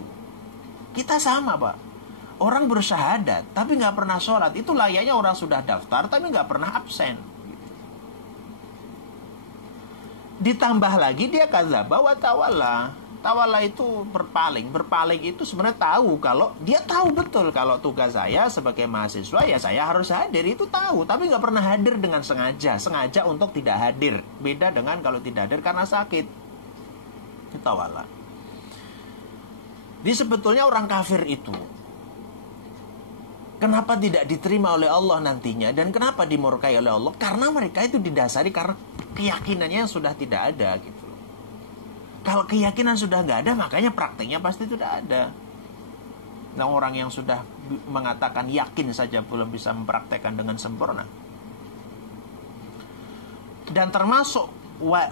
Kita sama, Pak. Orang bersyahadat tapi nggak pernah sholat, itu layaknya orang sudah daftar tapi nggak pernah absen. Ditambah lagi dia kadzaba wa tawalla. Tawalla itu berpaling. Berpaling itu sebenarnya tahu, kalau dia tahu betul kalau tugas saya sebagai mahasiswa ya saya harus hadir, itu tahu, tapi nggak pernah hadir dengan sengaja untuk tidak hadir. Beda dengan kalau tidak hadir karena sakit. Itu tawalla. Jadi sebetulnya orang kafir itu kenapa tidak diterima oleh Allah nantinya, dan kenapa dimurkai oleh Allah? Karena mereka itu didasari karena keyakinannya yang sudah tidak ada gitu. Kalau keyakinan sudah nggak ada, makanya prakteknya pasti tidak ada. Nah, orang yang sudah mengatakan yakin saja belum bisa mempraktekkan dengan sempurna. Dan termasuk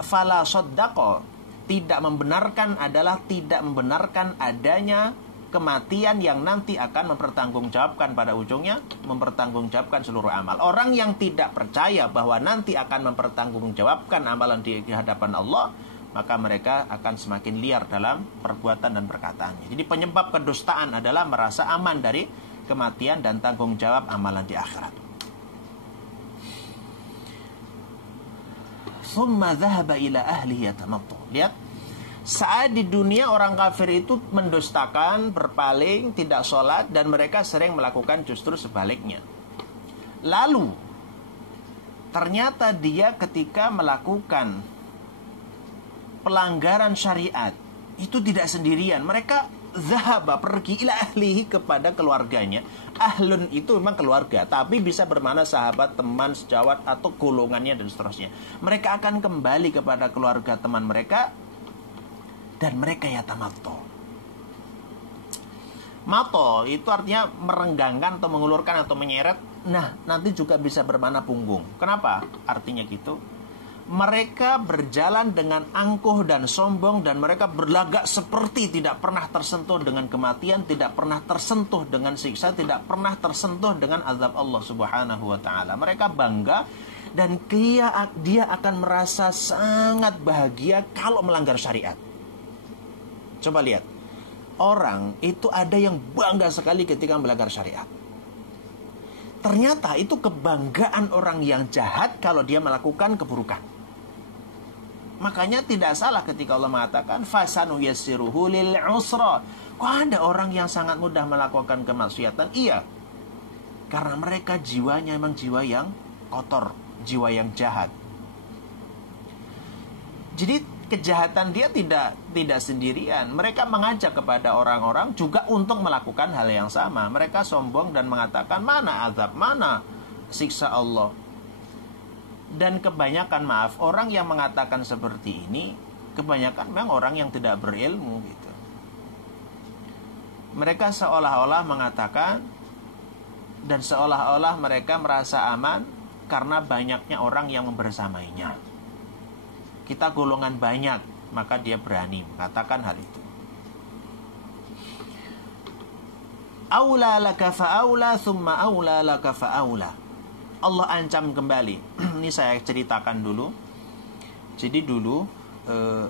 fala saddaqa, tidak membenarkan adalah tidak membenarkan adanya kematian yang nanti akan mempertanggungjawabkan pada ujungnya, mempertanggungjawabkan seluruh amal. Orang yang tidak percaya bahwa nanti akan mempertanggungjawabkan amalan di hadapan Allah, maka mereka akan semakin liar dalam perbuatan dan perkataannya. Jadi penyebab kedustaan adalah merasa aman dari kematian dan tanggung jawab amalan di akhirat. Thumma dhahaba ila ahlihi yatamattu. Lihat, saat di dunia orang kafir itu mendustakan, berpaling, tidak sholat, dan mereka sering melakukan justru sebaliknya. Lalu ternyata dia ketika melakukan pelanggaran syariat itu tidak sendirian. Mereka zahaba, pergi ila ahlihi, kepada keluarganya. Ahlun itu memang keluarga, tapi bisa bermakna sahabat, teman, sejawat, atau golongannya dan seterusnya. Mereka akan kembali kepada keluarga teman mereka, dan mereka yatamatto. Mato itu artinya merenggangkan atau mengulurkan atau menyeret. Nah, nanti juga bisa bermakna punggung. Kenapa artinya gitu? Mereka berjalan dengan angkuh dan sombong, dan mereka berlagak seperti tidak pernah tersentuh dengan kematian, tidak pernah tersentuh dengan siksa, tidak pernah tersentuh dengan azab Allah Subhanahu wa Ta'ala. Mereka bangga, dan dia akan merasa sangat bahagia kalau melanggar syariat. Coba lihat, orang itu ada yang bangga sekali ketika melanggar syariat. Ternyata itu kebanggaan orang yang jahat kalau dia melakukan keburukan. Makanya tidak salah ketika Allah mengatakan fasanu yassiruhu lil usra. Kok ada orang yang sangat mudah melakukan kemaksiatan? Iya, karena mereka jiwanya memang jiwa yang kotor, jiwa yang jahat. Jadi kejahatan dia tidak sendirian. Mereka mengajak kepada orang-orang juga untuk melakukan hal yang sama. Mereka sombong dan mengatakan mana azab, mana siksa Allah. Dan kebanyakan, maaf, orang yang mengatakan seperti ini kebanyakan memang orang yang tidak berilmu gitu. Mereka seolah-olah mengatakan dan seolah-olah mereka merasa aman karena banyaknya orang yang membersamainya. Kita golongan banyak, maka dia berani mengatakan hal itu. Aula laka fa'aula thumma aula laka fa'aula. Allah ancam kembali. Ini saya ceritakan dulu. Jadi dulu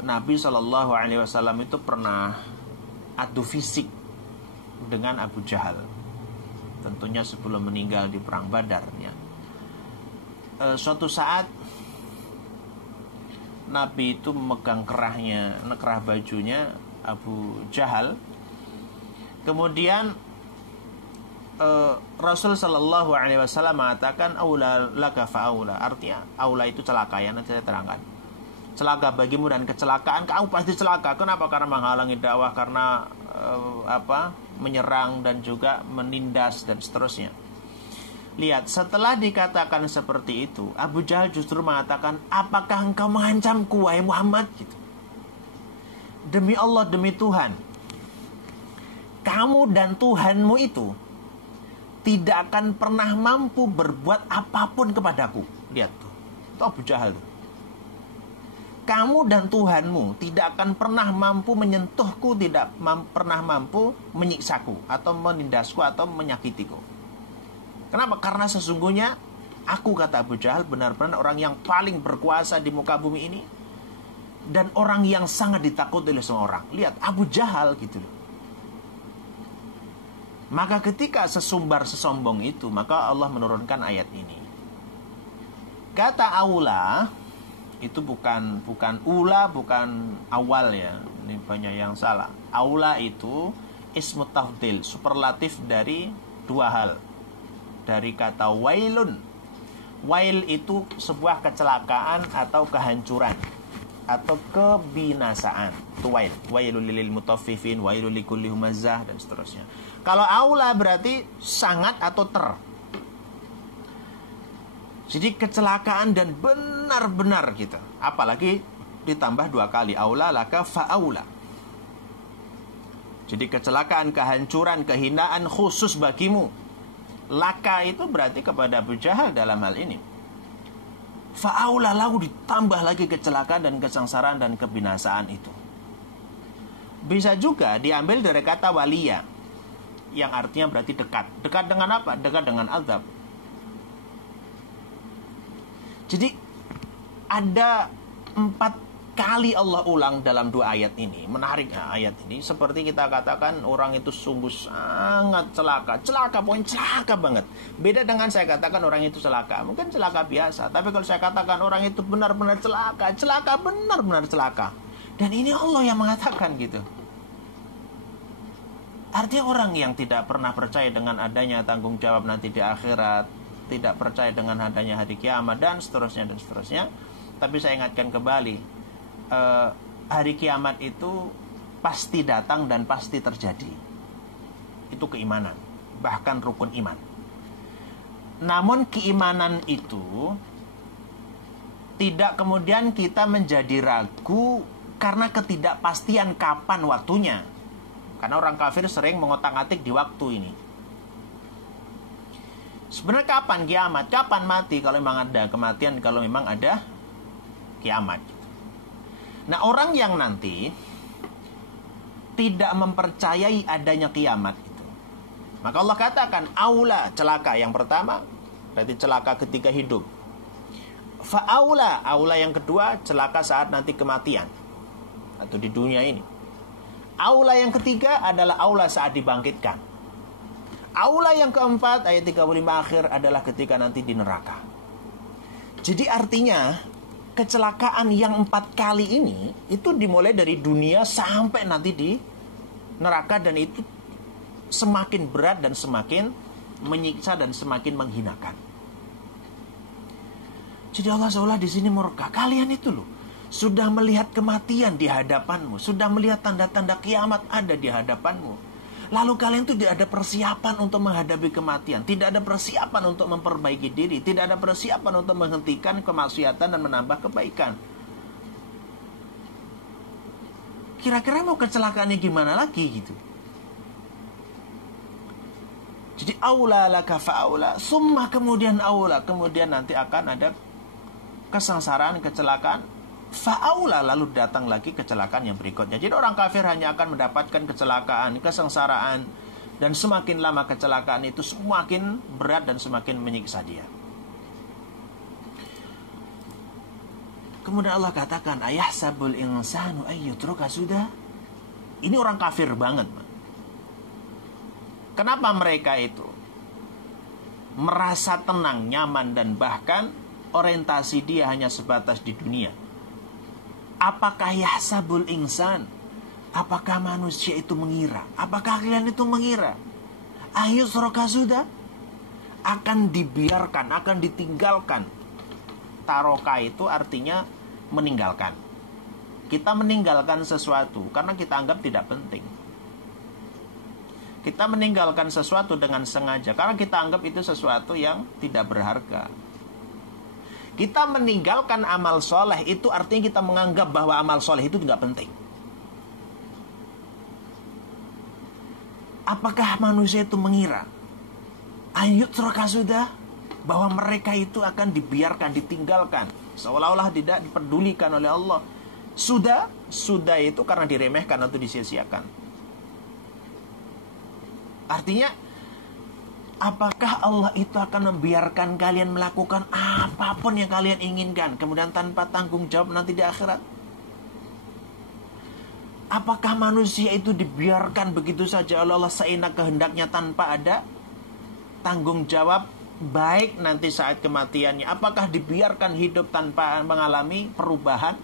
Nabi SAW itu pernah adu fisik dengan Abu Jahal. Tentunya sebelum meninggal di perang Badar ya. Suatu saat Nabi itu memegang kerah bajunya Abu Jahal. Kemudian Rasul sallallahu alaihi wasallam mengatakan aula laka fa'aula. Artinya aula itu celaka, ya nanti saya terangkan. Celaka bagimu dan kecelakaan, kamu pasti celaka. Kenapa? Karena menghalangi dakwah, karena menyerang dan juga menindas dan seterusnya. Lihat, setelah dikatakan seperti itu, Abu Jahal justru mengatakan, apakah engkau mengancamku wahai Muhammad? Gitu. Demi Allah, demi Tuhan, kamu dan Tuhanmu itu tidak akan pernah mampu berbuat apapun kepadaku. Lihat tuh, itu Abu Jahal tuh. Kamu dan Tuhanmu tidak akan pernah mampu menyentuhku, tidak pernah mampu menyiksaku atau menindasku atau menyakitiku. Kenapa? Karena sesungguhnya aku, kata Abu Jahal, benar-benar orang yang paling berkuasa di muka bumi ini dan orang yang sangat ditakuti oleh semua orang. Lihat, Abu Jahal gitu loh. Maka ketika sesumbar sesombong itu, maka Allah menurunkan ayat ini. Kata aula itu bukan ula, bukan awal ya. Ini banyak yang salah. Aula itu ismu tafdil, superlatif dari dua hal. Dari kata wailun. Wail itu sebuah kecelakaan atau kehancuran atau kebinasaan. Itu wail. Wailul lil mutaffifin, wailul likulli humazah dan seterusnya. Kalau aula berarti sangat atau ter. Jadi kecelakaan dan benar-benar gitu. Apalagi ditambah dua kali, aula laka fa'aula. Jadi kecelakaan, kehancuran, kehinaan khusus bagimu. Laka itu berarti kepada Abu Jahal dalam hal ini. Fa'aula, lalu ditambah lagi kecelakaan dan kesengsaraan dan kebinasaan itu. Bisa juga diambil dari kata waliya, yang artinya berarti dekat. Dekat dengan apa? Dekat dengan azab. Jadi ada 4 kali Allah ulang dalam 2 ayat ini. Menarik ayat ini. Seperti kita katakan orang itu sungguh sangat celaka. Celaka, pokoknya celaka banget. Beda dengan saya katakan orang itu celaka. Mungkin celaka biasa. Tapi kalau saya katakan orang itu benar-benar celaka. Celaka, benar-benar celaka. Dan ini Allah yang mengatakan gitu. Artinya orang yang tidak pernah percaya dengan adanya tanggung jawab nanti di akhirat, tidak percaya dengan adanya hari kiamat dan seterusnya dan seterusnya. Tapi saya ingatkan kembali, hari kiamat itu pasti datang dan pasti terjadi. Itu keimanan, bahkan rukun iman. Namun keimanan itu tidak kemudian kita menjadi ragu karena ketidakpastian kapan waktunya. Karena orang kafir sering mengotak-atik di waktu ini. Sebenarnya kapan kiamat? Kapan mati? Kalau memang ada kematian, kalau memang ada kiamat. Nah, orang yang nanti tidak mempercayai adanya kiamat itu, maka Allah katakan aula, celaka yang pertama berarti celaka ketika hidup. Fa'aula, aula yang kedua celaka saat nanti kematian atau di dunia ini. Aula yang ketiga adalah aula saat dibangkitkan. Aula yang keempat, ayat 35 akhir, adalah ketika nanti di neraka. Jadi artinya, kecelakaan yang 4 kali ini, itu dimulai dari dunia sampai nanti di neraka. Dan itu semakin berat dan semakin menyiksa dan semakin menghinakan. Jadi Allah seolah di sini murka. Kalian itu loh, sudah melihat kematian di hadapanmu, sudah melihat tanda-tanda kiamat ada di hadapanmu. Lalu kalian itu tidak ada persiapan untuk menghadapi kematian, tidak ada persiapan untuk memperbaiki diri, tidak ada persiapan untuk menghentikan kemaksiatan dan menambah kebaikan. Kira-kira mau kecelakaannya gimana lagi gitu? Jadi aula laka fa'aula, summa kemudian aula, kemudian nanti akan ada kesengsaraan, kecelakaan. Fa'aula, lalu datang lagi kecelakaan yang berikutnya. Jadi orang kafir hanya akan mendapatkan kecelakaan, kesengsaraan, dan semakin lama kecelakaan itu semakin berat dan semakin menyiksa dia. Kemudian Allah katakan, ayahsabul insanu ayyutruka sudah. Ini orang kafir banget. Kenapa mereka itu merasa tenang, nyaman, dan bahkan orientasi dia hanya sebatas di dunia? Apakah yahsabul insan? Apakah manusia itu mengira? Apakah kalian itu mengira? Ayyusroka sudah? Akan dibiarkan, akan ditinggalkan. Taroka itu artinya meninggalkan. Kita meninggalkan sesuatu karena kita anggap tidak penting. Kita meninggalkan sesuatu dengan sengaja karena kita anggap itu sesuatu yang tidak berharga. Kita meninggalkan amal soleh itu artinya kita menganggap bahwa amal soleh itu tidak penting. Apakah manusia itu mengira ayyutraka sudah, bahwa mereka itu akan dibiarkan, ditinggalkan, seolah-olah tidak dipedulikan oleh Allah? Sudah itu karena diremehkan atau disia-siakan. Artinya, apakah Allah itu akan membiarkan kalian melakukan apapun yang kalian inginkan, kemudian tanpa tanggung jawab nanti di akhirat? Apakah manusia itu dibiarkan begitu saja oleh Allah seenak kehendaknya tanpa ada tanggung jawab, baik nanti saat kematiannya? Apakah dibiarkan hidup tanpa mengalami perubahan?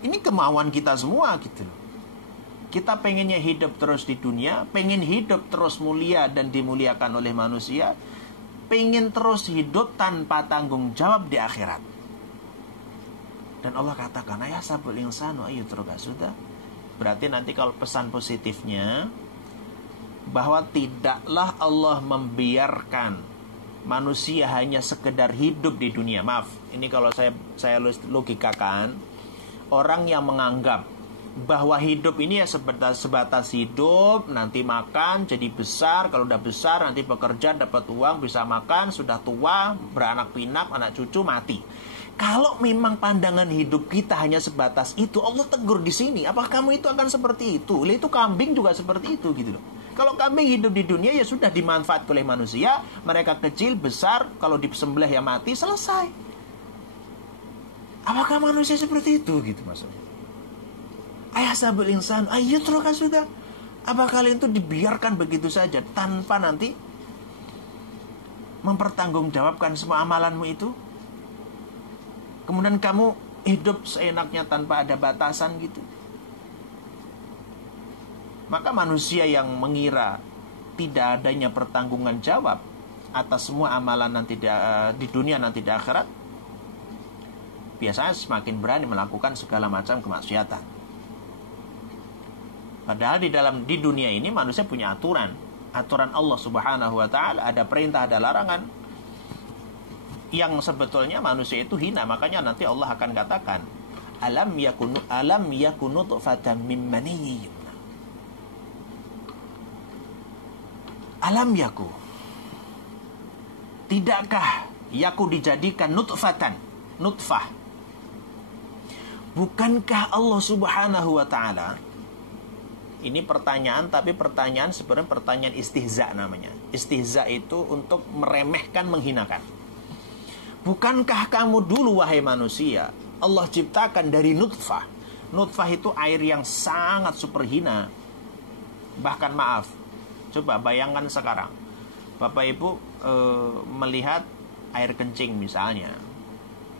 Ini kemauan kita semua gitu. Kita pengennya hidup terus di dunia, pengen hidup terus mulia dan dimuliakan oleh manusia, pengen terus hidup tanpa tanggung jawab di akhirat. Dan Allah katakan, ayahsabul insanu ayyutruka sudah. Berarti nanti kalau pesan positifnya, bahwa tidaklah Allah membiarkan manusia hanya sekedar hidup di dunia. Maaf, ini kalau saya logikakan, orang yang menganggap bahwa hidup ini ya sebatas hidup, nanti makan jadi besar, kalau udah besar nanti bekerja dapat uang, bisa makan, sudah tua beranak pinak, anak cucu mati. Kalau memang pandangan hidup kita hanya sebatas itu, Allah tegur di sini, apa kamu itu akan seperti itu? Itu kambing juga seperti itu gitu loh. Kalau kambing hidup di dunia ya sudah dimanfaat oleh manusia, mereka kecil besar, kalau disembelih ya mati, selesai. Apakah manusia seperti itu gitu maksudnya? Ayahsabul insan ayyutruka sudah. Apa kalian itu dibiarkan begitu saja tanpa nanti mempertanggungjawabkan semua amalanmu itu? Kemudian kamu hidup seenaknya tanpa ada batasan gitu. Maka manusia yang mengira tidak adanya pertanggungan jawab atas semua amalan nanti di dunia nanti di akhirat, biasanya semakin berani melakukan segala macam kemaksiatan. Padahal di dunia ini manusia punya aturan Allah Subhanahu wa taala, ada perintah, ada larangan yang sebetulnya manusia itu hina. Makanya nanti Allah akan katakan, alam yakunu nutfatan min maniyyin. Alam yaku, tidakkah yaku dijadikan nutfah? Bukankah Allah Subhanahu wa taala, ini pertanyaan, tapi pertanyaan sebenarnya pertanyaan istihza namanya. Istihza itu untuk meremehkan, menghinakan. Bukankah kamu dulu wahai manusia, Allah ciptakan dari nutfah. Nutfah itu air yang sangat super hina. Bahkan maaf, coba bayangkan sekarang Bapak Ibu melihat air kencing misalnya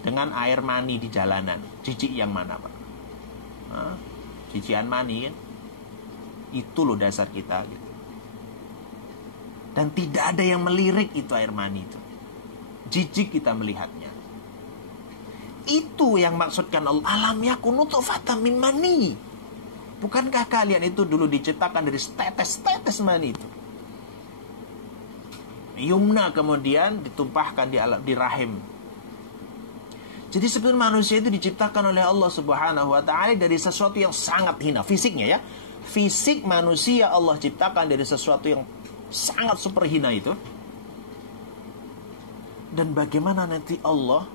dengan air mani di jalanan, jijik yang mana Pak? Jijikan mani kan? Itu loh dasar kita gitu. Dan tidak ada yang melirik itu air mani itu. Jijik kita melihatnya. Itu yang maksudkan Allah, alam yakun nutfatan min mani. Bukankah kalian itu dulu diciptakan dari tetes-tetes mani itu? Yumna kemudian ditumpahkan di rahim. Jadi sebenarnya manusia itu diciptakan oleh Allah Subhanahu wa taala dari sesuatu yang sangat hina, fisiknya ya. Fisik manusia Allah ciptakan dari sesuatu yang sangat super hina itu. Dan bagaimana nanti Allah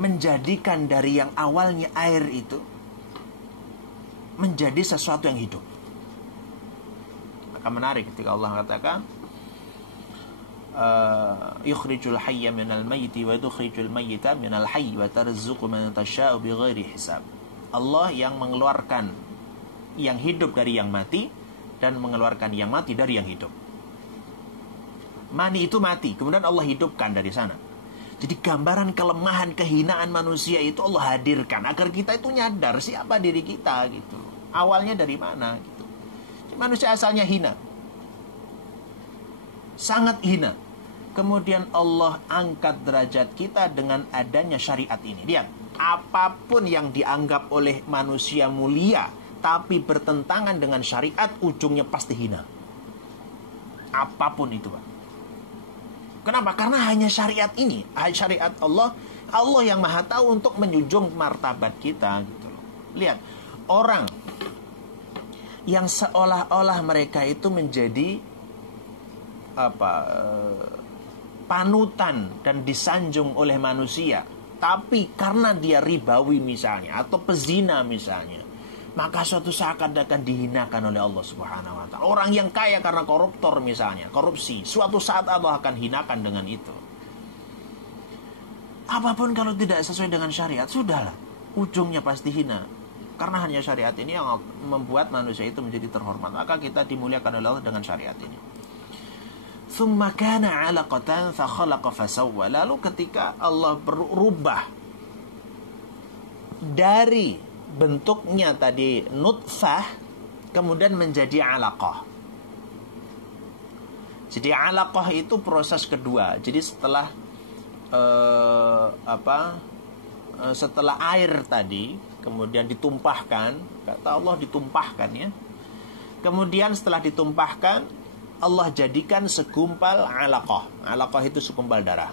menjadikan dari yang awalnya air itu menjadi sesuatu yang hidup. Maka menarik ketika Allah katakan yukhrijul hayya minal mayyiti wa yukhrijul mayyita minal hayy wa tarzuqu man tasha'u bighairi hisab. Allah yang mengeluarkan yang hidup dari yang mati dan mengeluarkan yang mati dari yang hidup. Mani itu mati, kemudian Allah hidupkan dari sana. Jadi gambaran kelemahan, kehinaan manusia itu Allah hadirkan agar kita itu nyadar siapa diri kita gitu. Awalnya dari mana gitu. Jadi manusia asalnya hina. Sangat hina. Kemudian Allah angkat derajat kita dengan adanya syariat ini. Lihat, apapun yang dianggap oleh manusia mulia tapi bertentangan dengan syariat, ujungnya pasti hina. Apapun itu Pak. Kenapa? Karena hanya syariat ini, syariat Allah yang maha tahu untuk menjunjung martabat kita gitu loh. Lihat, orang yang seolah-olah mereka itu menjadi panutan dan disanjung oleh manusia, tapi karena dia ribawi misalnya atau pezina misalnya, maka suatu saat akan dihinakan oleh Allah Subhanahu wa taala. Orang yang kaya karena koruptor misalnya, korupsi, suatu saat Allah akan hinakan dengan itu. Apapun kalau tidak sesuai dengan syariat, sudahlah, ujungnya pasti hina. Karena hanya syariat ini yang membuat manusia itu menjadi terhormat. Maka kita dimuliakan oleh Allah dengan syariat ini. Tsumma kana 'alaqatan fa khalaqa fa sawwa. Lalu ketika Allah berubah dari bentuknya tadi nutfah kemudian menjadi alaqah. Jadi alaqah itu proses kedua. Jadi setelah setelah air tadi kemudian ditumpahkan, kata Allah ditumpahkan ya. Kemudian setelah ditumpahkan Allah jadikan segumpal alaqah. Alaqah itu segumpal darah.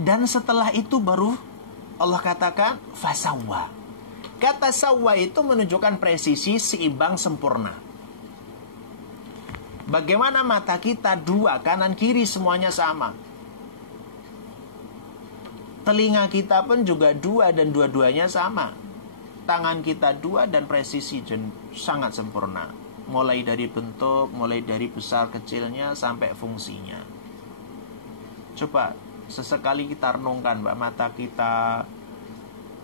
Dan setelah itu baru Allah katakan fasawwa. Kata sawwa itu menunjukkan presisi, seimbang, sempurna. Bagaimana mata kita dua, kanan kiri semuanya sama. Telinga kita pun juga dua dan dua-duanya sama. Tangan kita dua dan presisi sangat sempurna. Mulai dari bentuk, mulai dari besar kecilnya sampai fungsinya. Coba sesekali kita renungkan, Mbak, mata kita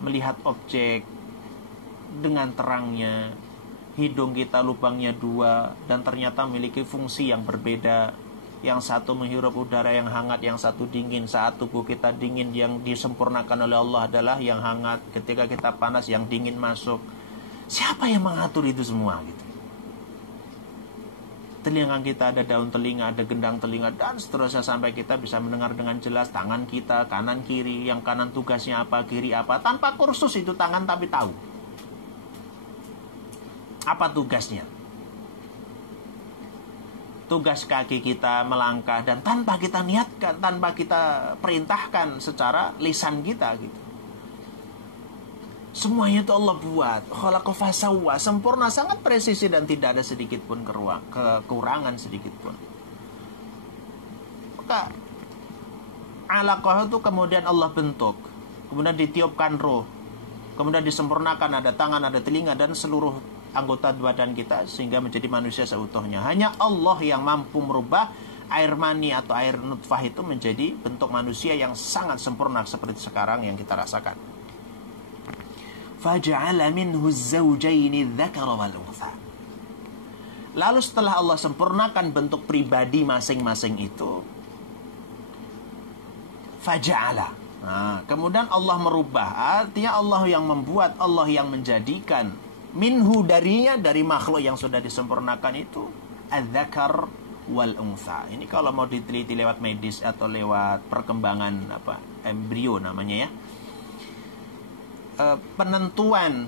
melihat objek dengan terangnya, hidung kita lubangnya dua dan ternyata memiliki fungsi yang berbeda. Yang satu menghirup udara yang hangat, yang satu dingin. Saat tubuh kita dingin, yang disempurnakan oleh Allah adalah yang hangat. Ketika kita panas, yang dingin masuk. Siapa yang mengatur itu semua gitu? Telinga kita ada daun telinga, ada gendang telinga, dan seterusnya sampai kita bisa mendengar dengan jelas. Tangan kita, kanan kiri, yang kanan tugasnya apa, kiri apa. Tanpa kursus itu tangan tapi tahu apa tugasnya. Tugas kaki kita melangkah dan tanpa kita niatkan, tanpa kita perintahkan secara lisan kita gitu. Semuanya itu Allah buat. Khalaqa fasawwa, sempurna, sangat presisi dan tidak ada sedikit pun kekurangan sedikit pun. Maka alaqah itu kemudian Allah bentuk, kemudian ditiupkan roh, kemudian disempurnakan, ada tangan, ada telinga dan seluruh anggota badan kita sehingga menjadi manusia seutuhnya. Hanya Allah yang mampu merubah air mani atau air nutfah itu menjadi bentuk manusia yang sangat sempurna seperti sekarang yang kita rasakan. faja'ala minhu az-zawjaini dzakara wal untha. Lalu setelah Allah sempurnakan bentuk pribadi masing-masing itu, faja'ala. Nah, kemudian Allah merubah. Artinya Allah yang membuat, Allah yang menjadikan minhu darinya, dari makhluk yang sudah disempurnakan itu, az-zakar wal untha. Ini kalau mau diteliti lewat medis atau lewat perkembangan embrio namanya ya. Penentuan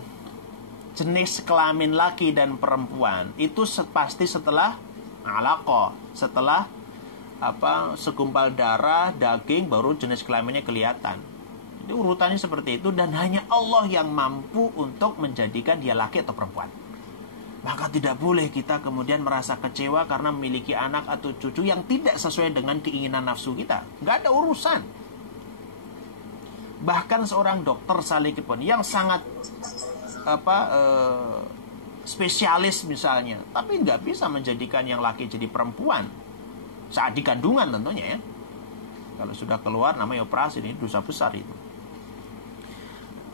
jenis kelamin laki dan perempuan itu pasti setelah alaqah, setelah segumpal darah, daging, baru jenis kelaminnya kelihatan. Jadi urutannya seperti itu, dan hanya Allah yang mampu untuk menjadikan dia laki atau perempuan. Maka tidak boleh kita kemudian merasa kecewa karena memiliki anak atau cucu yang tidak sesuai dengan keinginan nafsu kita. Nggak ada urusan. Bahkan seorang dokter sekalipun yang sangat spesialis misalnya, tapi nggak bisa menjadikan yang laki jadi perempuan saat di kandungan tentunya ya. Kalau sudah keluar namanya operasi, ini dosa besar itu.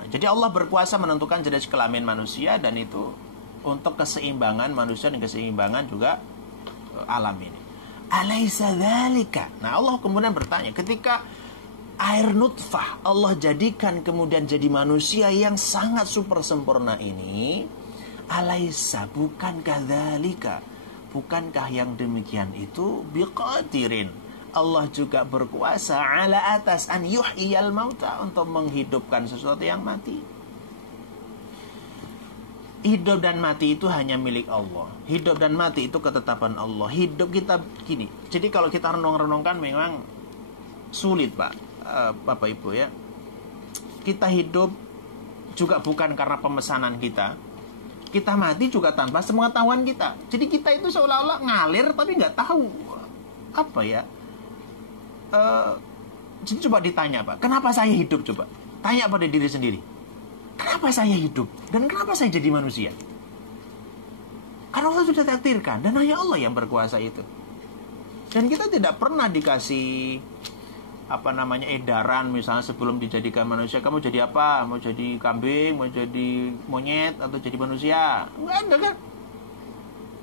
Nah, jadi Allah berkuasa menentukan jenis kelamin manusia, dan itu untuk keseimbangan manusia dan keseimbangan juga alam ini. Alaisa dzalika. Nah, Allah kemudian bertanya, ketika air nutfah Allah jadikan kemudian jadi manusia yang sangat super sempurna ini, alaisa, bukankah dzalika, bukankah yang demikian itu biqadirin, Allah juga berkuasa ala atas an yuhyiyal mauta, untuk menghidupkan sesuatu yang mati. Hidup dan mati itu hanya milik Allah. Hidup dan mati itu ketetapan Allah. Hidup kita gini. Jadi kalau kita renung-renungkan memang sulit, Pak, Bapak Ibu ya. Kita hidup juga bukan karena pemesanan kita. Kita mati juga tanpa sepengetahuan kita. Jadi kita itu seolah-olah ngalir tapi nggak tahu apa ya. Jadi coba ditanya, Pak, kenapa saya hidup? Coba tanya pada diri sendiri. Kenapa saya hidup? Dan kenapa saya jadi manusia? Karena Allah sudah takdirkan, dan hanya Allah yang berkuasa itu. Dan kita tidak pernah dikasih edaran misalnya sebelum dijadikan manusia, kamu jadi apa? Mau jadi kambing, mau jadi monyet, atau jadi manusia? Enggak ada kan?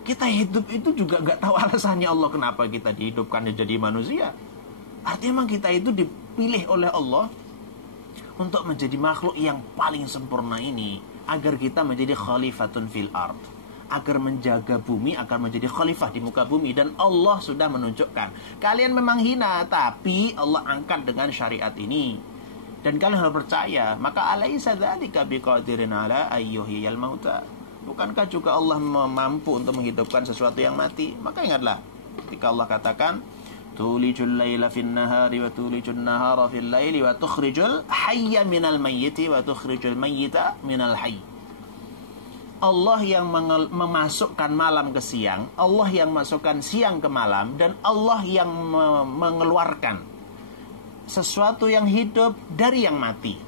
Kita hidup itu juga nggak tahu alasannya Allah kenapa kita dihidupkan jadi manusia. Artinya memang kita itu dipilih oleh Allah untuk menjadi makhluk yang paling sempurna ini, agar kita menjadi khalifatun fil ard, agar menjaga bumi, agar menjadi khalifah di muka bumi. Dan Allah sudah menunjukkan, kalian memang hina, tapi Allah angkat dengan syariat ini, dan kalian harus percaya. Maka alaisa dzalika biqadirin ala ayyuhiyal mauta, bukankah juga Allah mampu untuk menghidupkan sesuatu yang mati? Maka ingatlah ketika Allah katakan, tulijul laila fin nahari wa tulijul nahara fil laili wa tukhrijul hayya minal mayyiti wa tukhrijul mayyita minal hayy. Allah yang memasukkan malam ke siang, Allah yang masukkan siang ke malam, dan Allah yang mengeluarkan sesuatu yang hidup dari yang mati.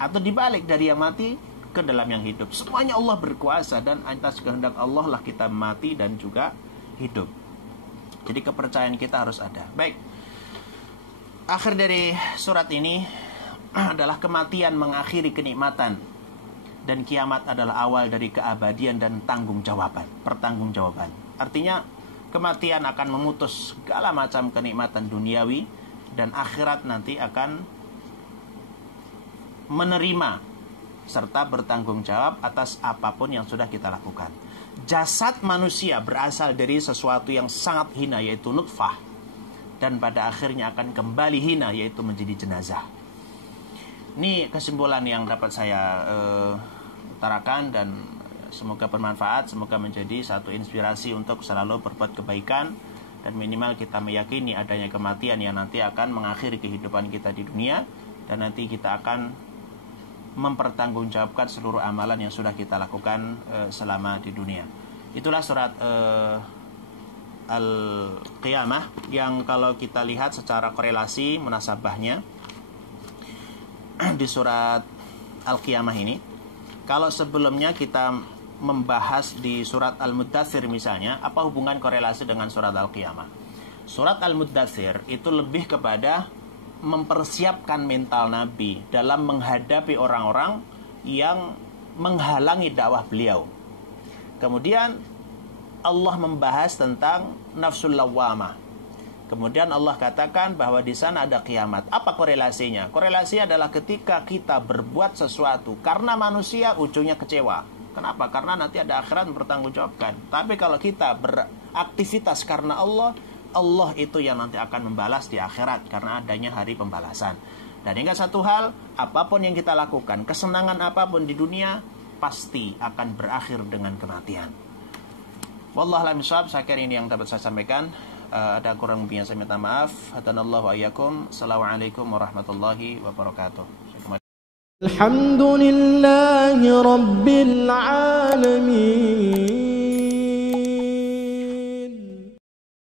Atau dibalik, dari yang mati ke dalam yang hidup. Semuanya Allah berkuasa, dan atas kehendak Allah lah kita mati dan juga hidup. Jadi kepercayaan kita harus ada. Baik. Akhir dari surat ini adalah kematian mengakhiri kenikmatan, dan kiamat adalah awal dari keabadian dan pertanggungjawaban. Artinya kematian akan memutus segala macam kenikmatan duniawi, dan akhirat nanti akan menerima serta bertanggung jawab atas apapun yang sudah kita lakukan. Jasad manusia berasal dari sesuatu yang sangat hina, yaitu nutfah, dan pada akhirnya akan kembali hina, yaitu menjadi jenazah. Ini kesimpulan yang dapat saya utarakan, dan semoga bermanfaat, semoga menjadi satu inspirasi untuk selalu berbuat kebaikan, dan minimal kita meyakini adanya kematian yang nanti akan mengakhiri kehidupan kita di dunia, dan nanti kita akan mempertanggungjawabkan seluruh amalan yang sudah kita lakukan selama di dunia. Itulah surat Al-Qiyamah, yang kalau kita lihat secara korelasi munasabahnya di surat Al-Qiyamah ini, kalau sebelumnya kita membahas di surat Al-Muddatsir misalnya, apa hubungan korelasi dengan surat Al-Qiyamah? Surat Al-Muddatsir itu lebih kepada mempersiapkan mental Nabi dalam menghadapi orang-orang yang menghalangi dakwah beliau. Kemudian Allah membahas tentang nafsul lawwamah. Kemudian Allah katakan bahwa di sana ada kiamat. Apa korelasinya? Korelasinya adalah ketika kita berbuat sesuatu karena manusia, ujungnya kecewa. Kenapa? Karena nanti ada akhirat mempertanggungjawabkan. Tapi kalau kita beraktivitas karena Allah, Allah itu yang nanti akan membalas di akhirat karena adanya hari pembalasan. Dan ingat satu hal, apapun yang kita lakukan, kesenangan apapun di dunia pasti akan berakhir dengan kematian. Wallahu a'lam bishawab. Saya kira ini yang dapat saya sampaikan. Ada kurang lebihnya saya minta maaf. Hadanallahu wa iyyakum. Assalamualaikum warahmatullahi wabarakatuh. Alhamdulillahi rabbil alamin.